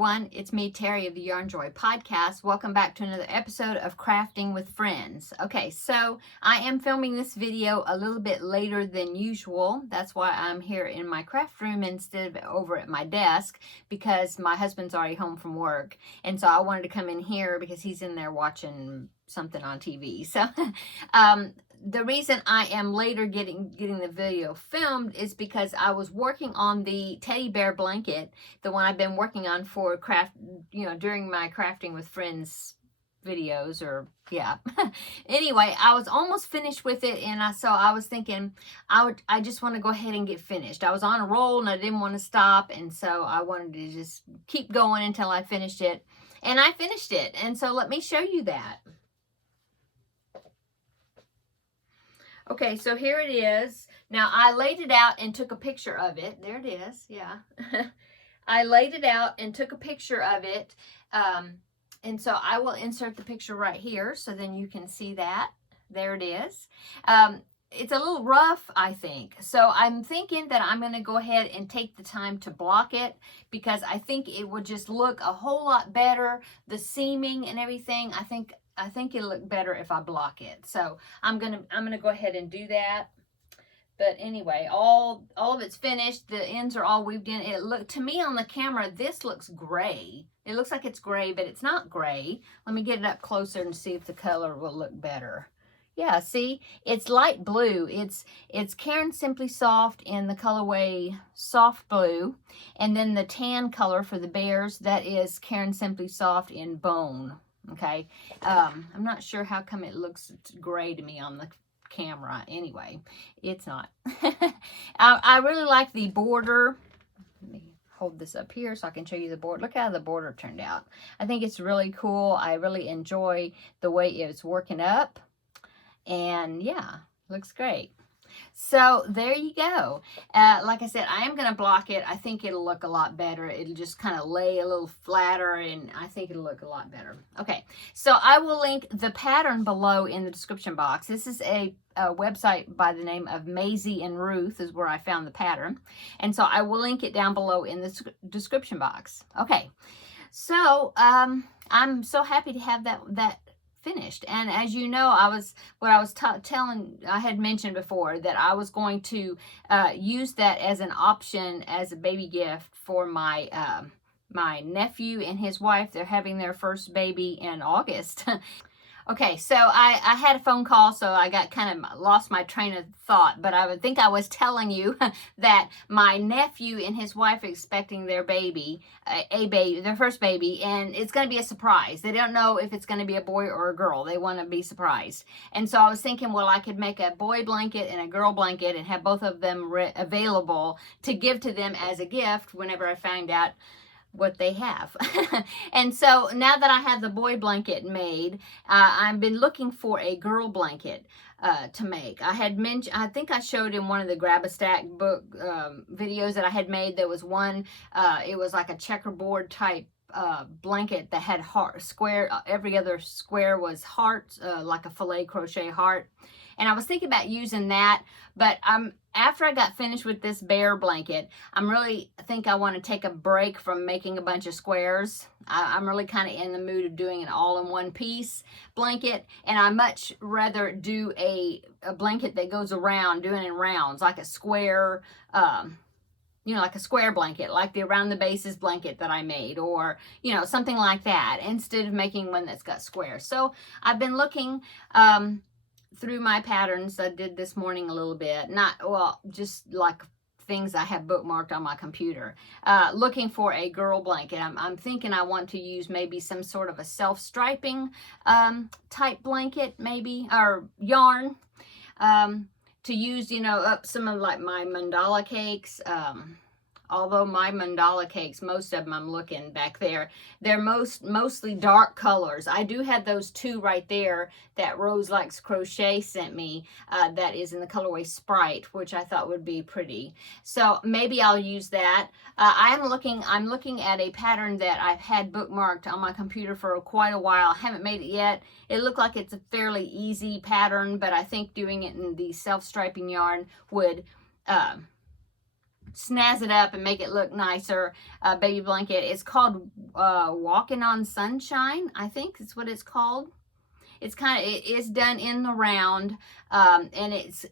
everyone, it's me, Terry of the Yarn Joy podcast. Welcome back to another episode of Crafting with Friends. Okay, so I am filming this video a little bit later than usual. That's why I'm here in my craft room instead of over at my desk, because my husband's already home from work. And so I wanted to come in here because he's in there watching something on TV. So the reason I am later getting the video filmed is because I was working on the teddy bear blanket, the one I've been working on for during my Crafting with Friends videos, or yeah. Anyway, I was almost finished with it, and I was thinking I just want to go ahead and get finished. I was on a roll and I didn't want to stop, and so I wanted to just keep going until I finished it. And I finished it, and so let me show you that. Okay, so here it is. Now, I laid it out and took a picture of it. There it is, yeah. I laid it out and took a picture of it. And so I will insert the picture right here so then you can see that. There it is. It's a little rough, I think. So I'm thinking that I'm going to go ahead and take the time to block it, because I think it would just look a whole lot better. The seaming and everything, I think it'll look better if I block it. So I'm gonna go ahead and do that. But anyway, all of it's finished. The ends are all weaved in. To me on the camera, this looks gray. It looks like it's gray, but it's not gray. Let me get it up closer and see if the color will look better. Yeah, see, it's light blue. It's Caron Simply Soft in the colorway Soft Blue, and then the tan color for the bears, that is Caron Simply Soft in Bone. Okay, I'm not sure how come it looks gray to me on the camera. Anyway, it's not. I really like the border. Let me hold this up here so I can show you the border. Look how the border turned out. I think it's really cool. I really enjoy the way it's working up. And yeah, looks great. So there you go. Like I said, I am going to block it. I think it'll look a lot better. It'll just kind of lay a little flatter, and I think it'll look a lot better. Okay, so I will link the pattern below in the description box. This is a website by the name of Maisie and Ruth is where I found the pattern. And so I will link it down below in the description box. Okay, so I'm so happy to have that finished. And as you know, I had mentioned before that I was going to use that as an option as a baby gift for my my nephew and his wife. They're having their first baby in August. Okay, so I had a phone call, so I got kind of lost my train of thought, but I would think I was telling you that my nephew and his wife are expecting their baby, their first baby, and it's going to be a surprise. They don't know if it's going to be a boy or a girl. They want to be surprised. And so I was thinking, well, I could make a boy blanket and a girl blanket and have both of them available to give to them as a gift whenever I find out what they have. And so now that I have the boy blanket made, I've been looking for a girl blanket to make. I think I showed in one of the Grab a Stack book videos that I had made. There was one, it was like a checkerboard type blanket that had every other square was hearts, like a filet crochet heart. And I was thinking about using that, but after I got finished with this bear blanket, I think I want to take a break from making a bunch of squares. I'm really kind of in the mood of doing an all-in-one piece blanket, and I much rather do a blanket that goes around, doing it in rounds, like a square, like a square blanket, like the Around the Bases blanket that I made, or, something like that, instead of making one that's got squares. So I've been looking through my patterns. I did this morning a little bit, just like things I have bookmarked on my computer, looking for a girl blanket. I'm thinking I want to use maybe some sort of a self-striping type blanket, maybe, or yarn, to use, up some of like my mandala cakes. Although my mandala cakes, most of them I'm looking back there, they're mostly dark colors. I do have those two right there that Rose Likes Crochet sent me, that is in the colorway Sprite, which I thought would be pretty. So maybe I'll use that. I'm looking at a pattern that I've had bookmarked on my computer for quite a while. I haven't made it yet. It looked like it's a fairly easy pattern, but I think doing it in the self-striping yarn would snazz it up and make it look nicer baby blanket. It's called Walking on Sunshine, I think is what it's called. It's it is done in the round, and it's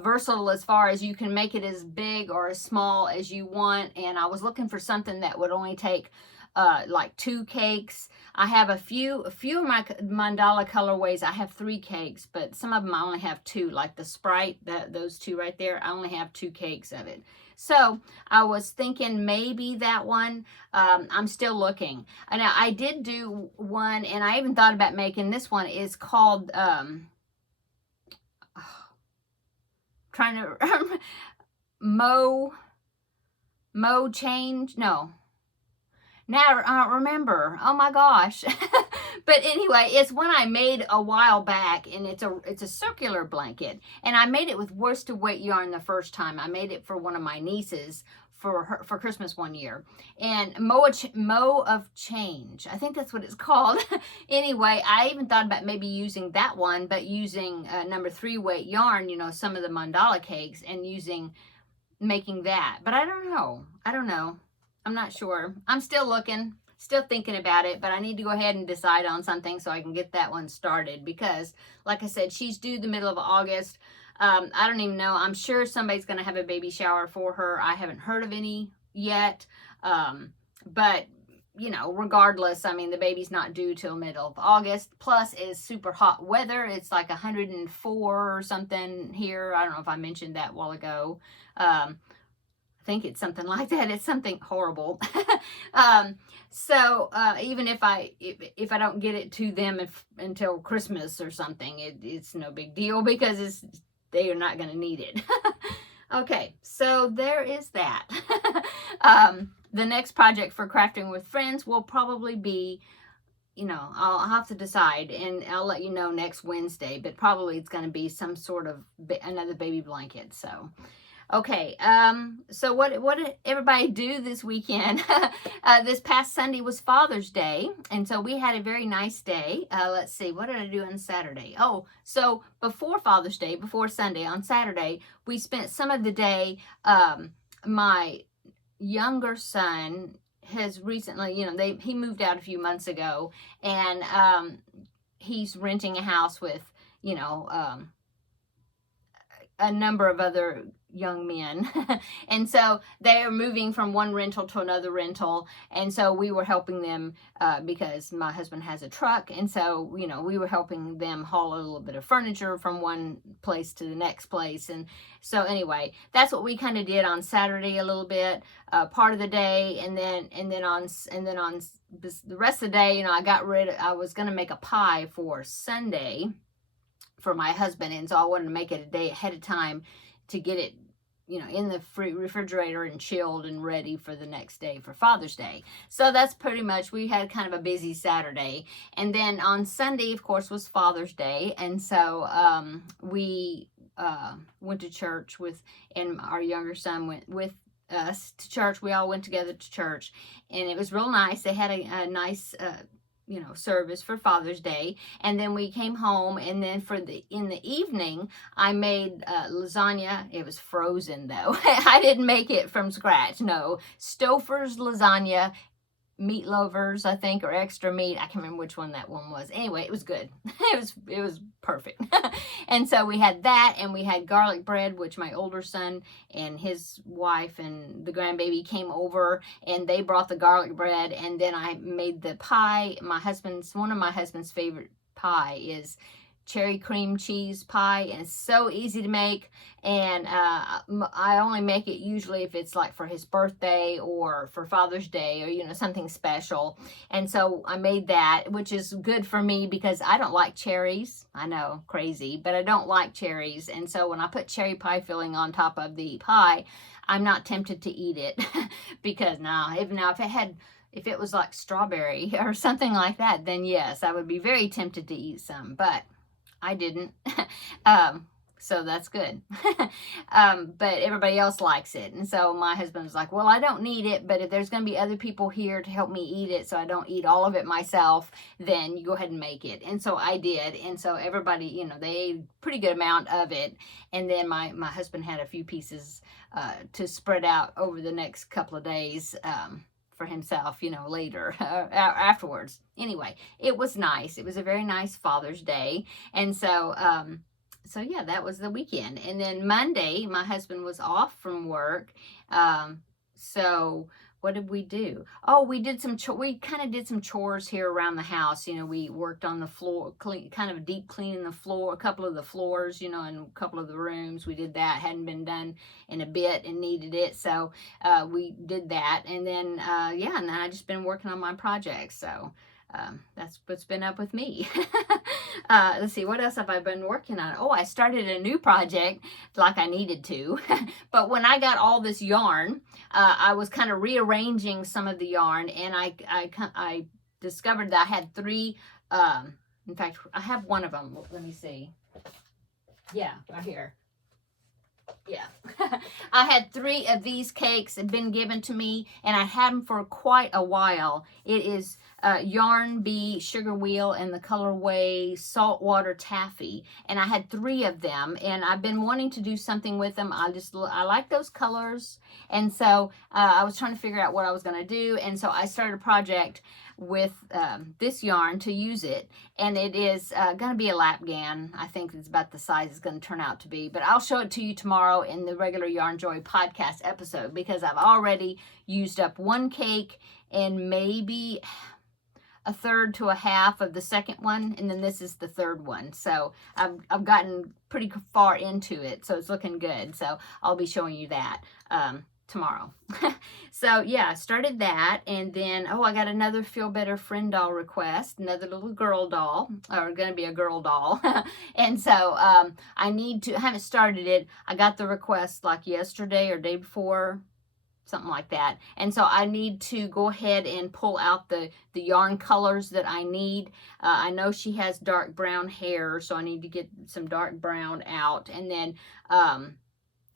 versatile as far as you can make it as big or as small as you want. And I was looking for something that would only take like 2 cakes. I have a few of my mandala colorways. I have 3 cakes, but some of them I only have 2. Like the Sprite, those 2 right there, I only have 2 cakes of it. So I was thinking maybe that one. I'm still looking. Now I did do one, and I even thought about making this one. Is called trying to Mo change. No. Now I don't remember. Oh my gosh. But anyway, it's one I made a while back, and it's a circular blanket. And I made it with worsted weight yarn the first time. I made it for one of my nieces for Christmas one year. And Mo of Change. I think that's what it's called. Anyway, I even thought about maybe using that one, but using number 3 weight yarn, you know, some of the mandala cakes, and making that. But I don't know. I'm not sure. I'm still looking, still thinking about it, but I need to go ahead and decide on something so I can get that one started, because like I said, she's due the middle of August. I don't even know. I'm sure somebody's going to have a baby shower for her. I haven't heard of any yet. But you know, regardless, I mean, the baby's not due till middle of August. Plus, it's super hot weather. It's like 104 or something here. I don't know if I mentioned that a while ago. I think it's something like that. It's something horrible. So even if I don't get it to them until Christmas or something, it's no big deal, because they are not going to need it. Okay, so there is that. The next project for Crafting with Friends will probably be, you know, I'll have to decide, and I'll let you know next Wednesday, but probably it's going to be some sort of another baby blanket. So okay, so what did everybody do this weekend? This past Sunday was Father's Day, and so we had a very nice day. Let's see, what did I do on Saturday? Oh, so before Father's Day, before Sunday, on Saturday, we spent some of the day, my younger son has recently, you know, he moved out a few months ago, and he's renting a house with, you know, a number of other young men. And so they are moving from one rental to another rental, and so we were helping them because my husband has a truck, and so, you know, we were helping them haul a little bit of furniture from one place to the next place. And so anyway, that's what we kind of did on Saturday a little bit, part of the day, and then on the rest of the day, you know, I was going to make a pie for Sunday for my husband, and so I wanted to make it a day ahead of time to get it, you know, in the refrigerator and chilled and ready for the next day for Father's Day. So that's pretty much, we had kind of a busy Saturday. And then on Sunday, of course, was Father's Day, and so we went to church and our younger son went with us to church. We all went together to church, and it was real nice. They had a nice you know, service for Father's Day. And then we came home, and then in the evening, I made lasagna. It was frozen though. I didn't make it from scratch. No, Stouffer's lasagna, meat lovers, I think, or extra meat. I can't remember which one that one was. Anyway, it was good. It was perfect. And so we had that, and we had garlic bread, which my older son and his wife and the grandbaby came over, and they brought the garlic bread. And then I made the pie. One of my husband's favorite pie is cherry cream cheese pie, and it's so easy to make. And I only make it usually if it's like for his birthday or for Father's Day, or, you know, something special. And so I made that, which is good for me because I don't like cherries. I know, crazy, but I don't like cherries. And so when I put cherry pie filling on top of the pie, I'm not tempted to eat it because if it was like strawberry or something like that, then yes, I would be very tempted to eat some, but I didn't. So that's good. But everybody else likes it. And so my husband was like, well, I don't need it, but if there's going to be other people here to help me eat it so I don't eat all of it myself, then you go ahead and make it. And so I did. And so everybody, you know, they ate a pretty good amount of it. And then my husband had a few pieces to spread out over the next couple of days for himself, you know, later, afterwards. Anyway, it was nice. It was a very nice Father's Day. And so, so yeah, that was the weekend. And then Monday, my husband was off from work. So what did we do? Oh, we did we kind of did some chores here around the house. You know, we worked on the floor, kind of deep cleaning the floor, a couple of the floors, you know, and a couple of the rooms. We did that. Hadn't been done in a bit and needed it. So we did that. And then, yeah, and then I just been working on my projects. So that's what's been up with me. Let's see, what else have I been working on? Oh, I started a new project like I needed to. But when I got all this yarn, I was kind of rearranging some of the yarn, and I discovered that I had three, in fact, I have one of them. Let me see. Yeah, right here. Yeah, I had 3 of these cakes had been given to me, and I had them for quite a while. It is Yarn Bee Sugar Wheel and the colorway Saltwater Taffy, and I had 3 of them, and I've been wanting to do something with them. I like those colors, and so I was trying to figure out what I was going to do, and so I started a project with this yarn to use it, and it is going to be a lapgan. I think it's about the size it's going to turn out to be, but I'll show it to you tomorrow in the regular Yarn Joy podcast episode, because I've already used up 1 cake and maybe a third to a half of the second one, and then this is the third one. So I've gotten pretty far into it, so it's looking good. So I'll be showing you that tomorrow. So yeah, started that, and then I got another Feel Better Friend doll request, another little girl doll, or gonna be a girl doll. And so I haven't started it. I got the request like yesterday or day before, something like that, and so I need to go ahead and pull out the yarn colors that I need. I know she has dark brown hair, so I need to get some dark brown out, and then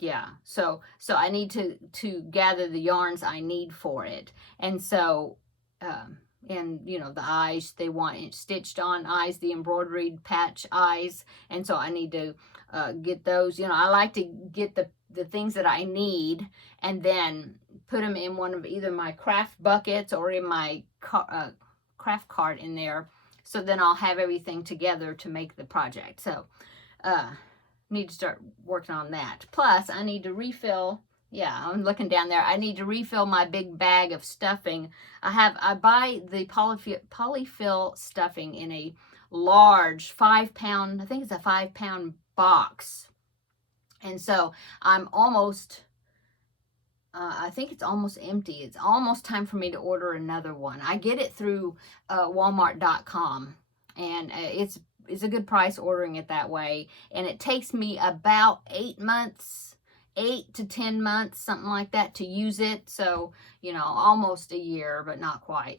yeah, so I need to gather the yarns I need for it. And so and you know, the eyes, they want it stitched on eyes, the embroidered patch eyes, and so I need to get those. You know, I like to get the things that I need and then put them in one of either my craft buckets or in my craft cart in there, so then I'll have everything together to make the project. So need to start working on that. Plus I need to refill, yeah, I'm looking down there, I need to refill my big bag of stuffing. I buy the polyfill stuffing in a large 5-pound, I think it's a 5-pound box, and so I'm almost I think it's almost empty. It's almost time for me to order another one. I get it through Walmart.com, and it's a good price ordering it that way, and it takes me about 8 to 10 months, something like that, to use it. So, you know, almost a year, but not quite.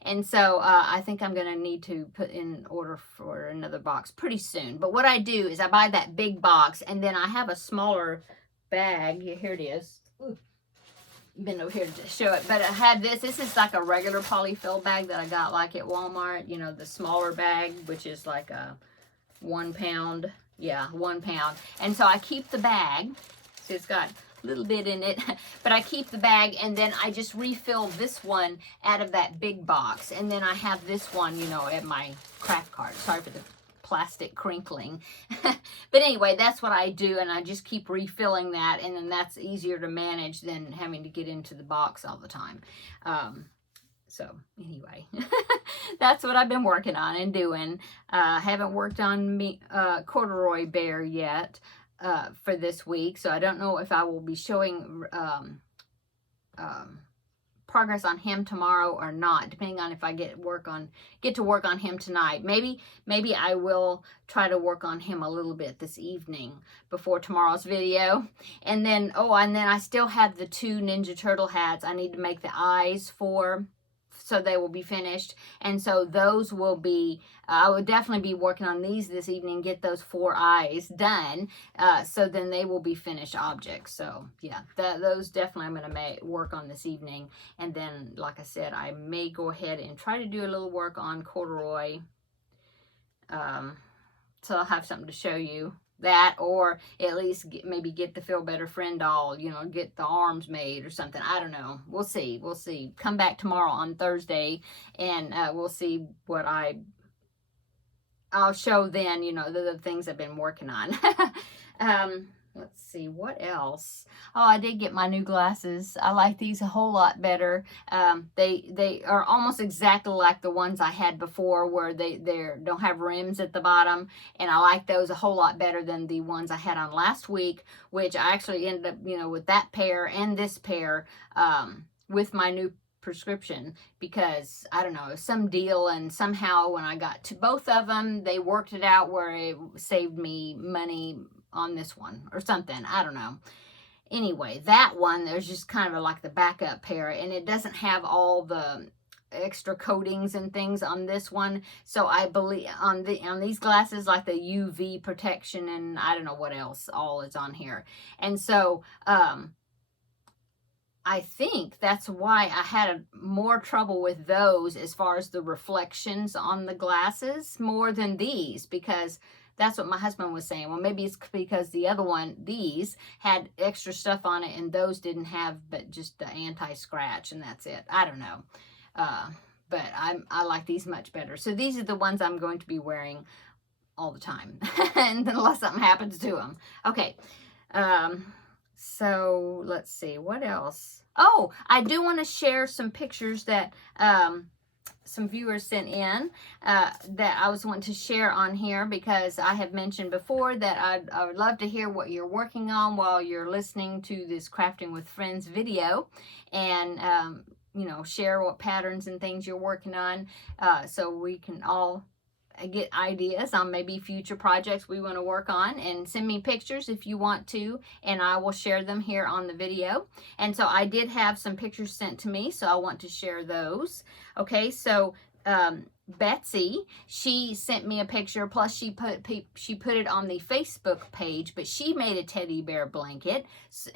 And so I think I'm going to need to put in order for another box pretty soon. But what I do is I buy that big box, and then I have a smaller bag. Here it is. Ooh, been over here to show it, but I had this is like a regular polyfill bag that I got like at Walmart, you know, the smaller bag, which is like a 1 pound, yeah, 1 pound. And so I keep the bag, so it's got a little bit in it, but I keep the bag, and then I just refill this one out of that big box, and then I have this one, you know, at my craft cart. Sorry for the plastic crinkling. But anyway, that's what I do, and I just keep refilling that, and then that's easier to manage than having to get into the box all the time. So anyway, that's what I've been working on and doing. Haven't worked on Corduroy Bear yet for this week, so I don't know if I will be showing progress on him tomorrow or not, depending on if I get to work on him tonight. Maybe I will try to work on him a little bit this evening before tomorrow's video. And then I still have the 2 Ninja Turtle hats I need to make the eyes for. so they will be finished. And so those will be, I would definitely be working on these this evening, get those 4 eyes done. So then they will be finished objects. So yeah, those definitely I'm going to work on this evening. And then, like I said, I may go ahead and try to do a little work on corduroy. So I'll have something to show you that, or at least maybe get the Feel Better Friend doll, you know, get the arms made or something. I don't know. We'll see. We'll see. Come back tomorrow on Thursday, and we'll see what I'll show then, you know, the things I've been working on. Let's see, what else? Oh, I did get my new glasses. I like these a whole lot better. They are almost exactly like the ones I had before, where they don't have rims at the bottom, and I like those a whole lot better than the ones I had on last week, which I actually ended up, you know, with that pair and this pair, with my new prescription, because I don't know, some deal, and somehow when I got to both of them, they worked it out where it saved me money on this one or something. I don't know. Anyway, that one, there's just kind of like the backup pair, and it doesn't have all the extra coatings and things on this one. So I believe on these glasses, like the UV protection and I don't know what else all is on here. And so I think that's why I had more trouble with those as far as the reflections on the glasses more than these, because that's what my husband was saying. Well, maybe it's because the other one, these, had extra stuff on it, and those didn't have but just the anti-scratch, and that's it. I don't know. But I like these much better. So these are the ones I'm going to be wearing all the time, and unless something happens to them. Okay. So let's see, what else? Oh, I do want to share some pictures that some viewers sent in that I was wanting to share on here, because I have mentioned before that I would love to hear what you're working on while you're listening to this Crafting with Friends video, and you know, share what patterns and things you're working on, so we can all get ideas on maybe future projects we want to work on, and send me pictures if you want to, and I will share them here on the video. And so I did have some pictures sent to me, so I want to share those. Okay, so Betsy, she sent me a picture, plus she put it on the Facebook page, but she made a teddy bear blanket,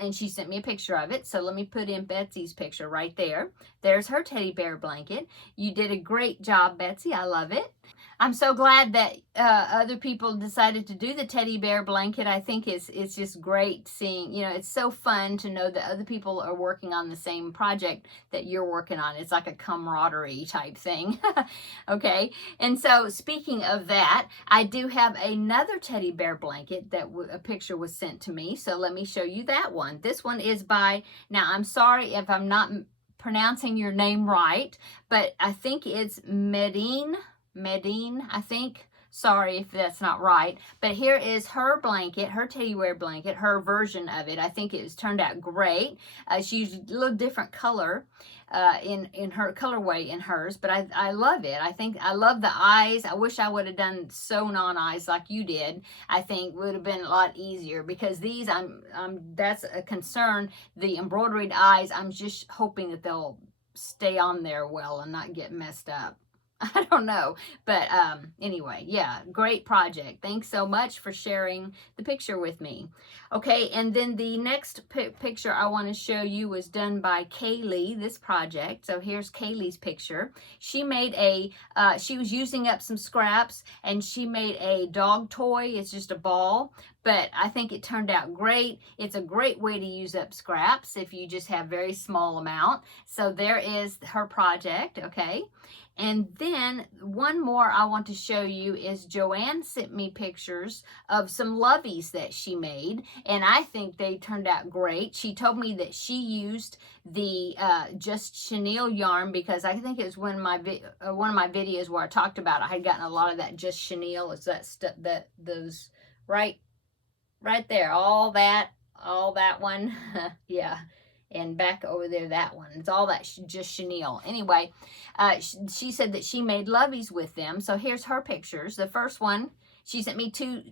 and she sent me a picture of it. So let me put in Betsy's picture right there. There's her teddy bear blanket. You did a great job, Betsy. I love it. I'm so glad that other people decided to do the teddy bear blanket. I think it's just great seeing, you know, it's so fun to know that other people are working on the same project that you're working on. It's like a camaraderie type thing. Okay, and so speaking of that, I do have another teddy bear blanket that a picture was sent to me. So let me show you that one. This one is by, now I'm sorry if I'm not pronouncing your name right, but I think it's Medine, I think. Sorry if that's not right, but here is her blanket, her teddy bear blanket, her version of it. I think it's turned out great. She used a little different color in her colorway in hers, but I love it. I think I love the eyes. I wish I would have done sewn on eyes like you did. I think would have been a lot easier, because these that's a concern. The embroidered eyes, I'm just hoping that they'll stay on there well and not get messed up. I don't know, but anyway, yeah, great project. Thanks so much for sharing the picture with me. Okay, and then the next picture I want to show you was done by Kaylee, this project. So here's Kaylee's picture. She made she was using up some scraps, and she made a dog toy. It's just a ball, but I think it turned out great. It's a great way to use up scraps if you just have very small amount. So there is her project, okay? And then one more I want to show you is Joanne sent me pictures of some loveys that she made, and I think they turned out great. She told me that she used the Just Chenille yarn, because I think it was one of my videos where I talked about I had gotten a lot of that Just Chenille. It's that stuff, those right there, all that one. Yeah. And back over there, that one. It's all that Just Chenille. Anyway, she said that she made loveys with them. So here's her pictures. The first one, she sent me two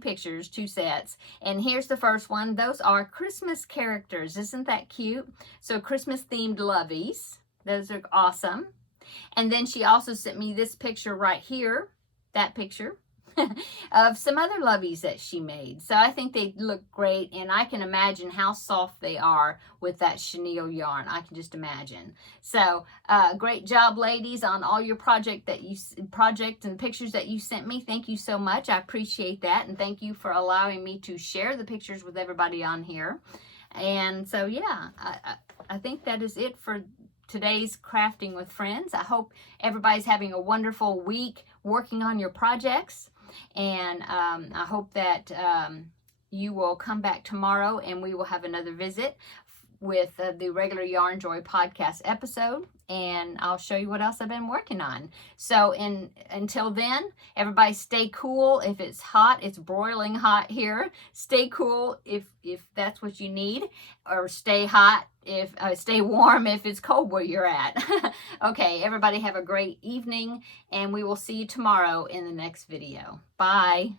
pictures, two sets. And here's the first one. Those are Christmas characters. Isn't that cute? So Christmas themed loveys. Those are awesome. And then she also sent me this picture right here, that picture, of some other loveys that she made. So I think they look great, and I can imagine how soft they are with that chenille yarn. I can just imagine. So great job, ladies, on all your projects and pictures that you sent me. Thank you so much. I appreciate that, and thank you for allowing me to share the pictures with everybody on here. And so yeah, I think that is it for today's Crafting with Friends. I hope everybody's having a wonderful week working on your projects. And I hope that you will come back tomorrow and we will have another visit with the regular Yarn Joy podcast episode. And I'll show you what else I've been working on. So until then, everybody stay cool. If it's hot, it's broiling hot here. Stay cool if that's what you need, or stay hot if stay warm if it's cold where you're at. Okay, everybody have a great evening, and we will see you tomorrow in the next video. Bye.